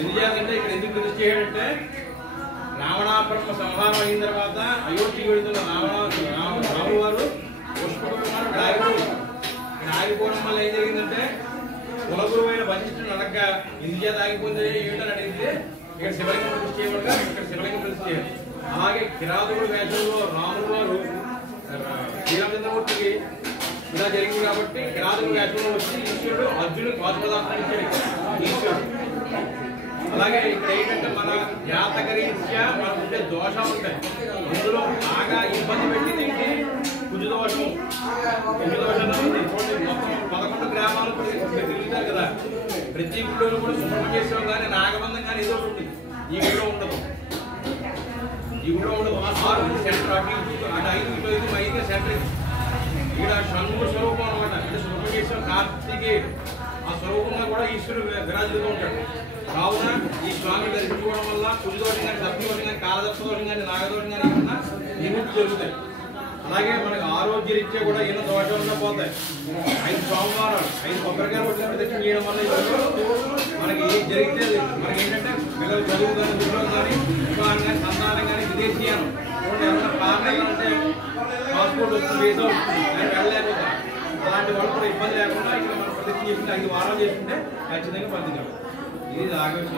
ఎందుకంటే ఇక్కడ ఎందుకు ప్రతిష్ఠ చేయాలంటే రావణాబ్రహ్మ సంహారం అయిన తర్వాత అయోధ్య వెళుతున్న రాముడు వారు పుష్పకుమారుడు ఆగిపోవడం వల్ల ఏం జరిగిందంటే కులగురువైన వశిష్ఠుడు అడగ్గా ఎందుచేత ఆగిపోతే ఏమిటని అడిగితే ఇక్కడ శివలింగం ప్రతిష్ఠ చేయబడగా ఇక్కడ శివలింగం ప్రతిష్ఠ చేయాలి. అలాగే కిరాతుడు వేషంలో రాముడు వారు శ్రీరామచంద్రమూర్తికి ఇలా జరిగింది కాబట్టి కిరాతుడు వేషంలో వచ్చి ఈశ్వరుడు అర్జునుడు పాశుపదార్థాన్ని ఇచ్చాడు ఈశ్వరుడు. అలాగే ఇక్కడ ఏంటంటే మన జాతకరీత్యా మనకు ఉండే దోషాలు ఉంటాయి. అందులో బాగా ఇబ్బంది పెట్టింది ఏంటి కుజదోషం. కుజదోషం మొత్తం 11 గ్రామాలు తిరుగుతారు కదా. ప్రతి గుడిలో కూడా సుబ్రహ్మణ్యేశ్వరం కానీ నాగబంధం కానీ ఏదో ఒకటి ఉంటుంది. ఈ గుడిలో ఉండదు. ఈ గుడిలో ఉండదు. 6 సెంటర్ అటు 5 ఇటు 5 సెంటర్. ఇక్కడ షణ్ముఖ స్వరూపం అనమాట. అంటే సుబ్రహ్మణ్యేశ్వరం కార్తీకేయుడు ఆ స్వరూపంలో కూడా ఈశ్వరుడు విరాజులుగా ఉంటాడు. కావున ఈ స్వామి దర్శించుకోవడం వల్ల కుజదోషం కానీ సప్తదోషం కానీ కాలదర్శదోషం కానీ నాగదోషం కానీ ఏమన్నా నివృత్తి జరుగుతాయి. అలాగే మనకు ఆరోగ్యరీత్యా కూడా ఎన్నో దోషాలుగా పోతాయి. 5 సోమవారాలు 5 కొబ్బరికాయలు వచ్చిన ప్రదక్షిణ చేయడం వల్ల మనకి జరిగితే మనకి ఏంటంటే పిల్లలు చదువు కానీ ఉద్యోగం కానీ వివాహం కానీ సంతానం కానీ విదేశీయానం ఏమన్నా కారణాలు అంటే పాస్పోర్ట్ వస్తుంది వీసా వస్తుంది కానీ వెళ్ళలేకపోతాం. అలాంటి వాళ్ళు కూడా ఇబ్బంది లేకుండా ఇక్కడ మనం ప్రదక్షిణ చేసుకుంటే 5 వారాలు చేసుకుంటే ఖచ్చితంగా పొందుతాం. ఇది ఆగస్టు